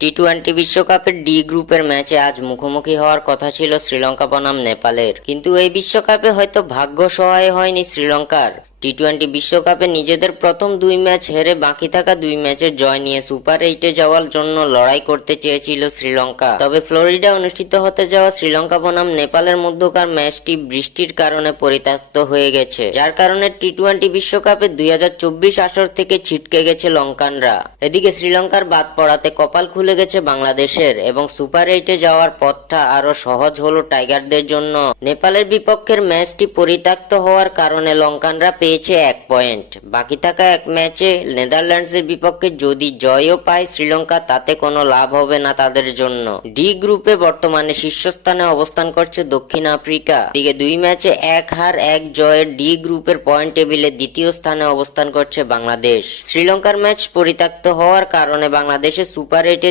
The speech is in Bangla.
টি-টোয়েন্টি বিশ্বকাপের ডি গ্রুপের ম্যাচে আজ মুখোমুখি হওয়ার কথা ছিল শ্রীলঙ্কা বনাম নেপালের, কিন্তু এই বিশ্বকাপে হয়তো ভাগ্য সহায় হয়নি শ্রীলঙ্কার। টি-টোয়েন্টি বিশ্বকাপে নিজেদের প্রথম দুই ম্যাচ হেরে বাকি থাকা দুই ম্যাচের জয় নিয়ে সুপার এইটে যাওয়ার জন্য লড়াই করতে চেয়েছিল শ্রীলঙ্কা। তবে ফ্লোরিডা অনুষ্ঠিত হতে যাওয়া শ্রীলঙ্কা বনাম নেপালের মধ্যকার ম্যাচটি বৃষ্টির কারণে পরিত্যক্ত হয়ে গেছে, যার কারণে টি-টোয়েন্টি বিশ্বকাপে 2024 আসর থেকে ছিটকে গেছে লঙ্কানরা। এদিকে শ্রীলঙ্কার বাদ পড়াতে কপাল খুলে গেছে বাংলাদেশের এবং সুপার এইটে যাওয়ার পথটা আরো সহজ হলো টাইগারদের জন্য। নেপালের বিপক্ষের ম্যাচটি পরিত্যক্ত হওয়ার কারণে লঙ্কানরা পেয়েছে 1 পয়েন্ট। বাকি থাকা এক ম্যাচে নেদারল্যান্ডসের বিপক্ষে যদি জয়ও পায় শ্রীলঙ্কা, তাতে কোনো লাভ হবে না তাদের জন্য। ডি গ্রুপে বর্তমানে শীর্ষস্থানে অবস্থান করছে দক্ষিণ আফ্রিকা। এদিকে দুই ম্যাচে 1 হার 1 জয়ের ডি গ্রুপের পয়েন্ট টেবিলে দ্বিতীয় স্থানে অবস্থান করছে বাংলাদেশ। শ্রীলঙ্কার ম্যাচ পরিত্যক্ত হওয়ার কারণে বাংলাদেশের সুপার এইটে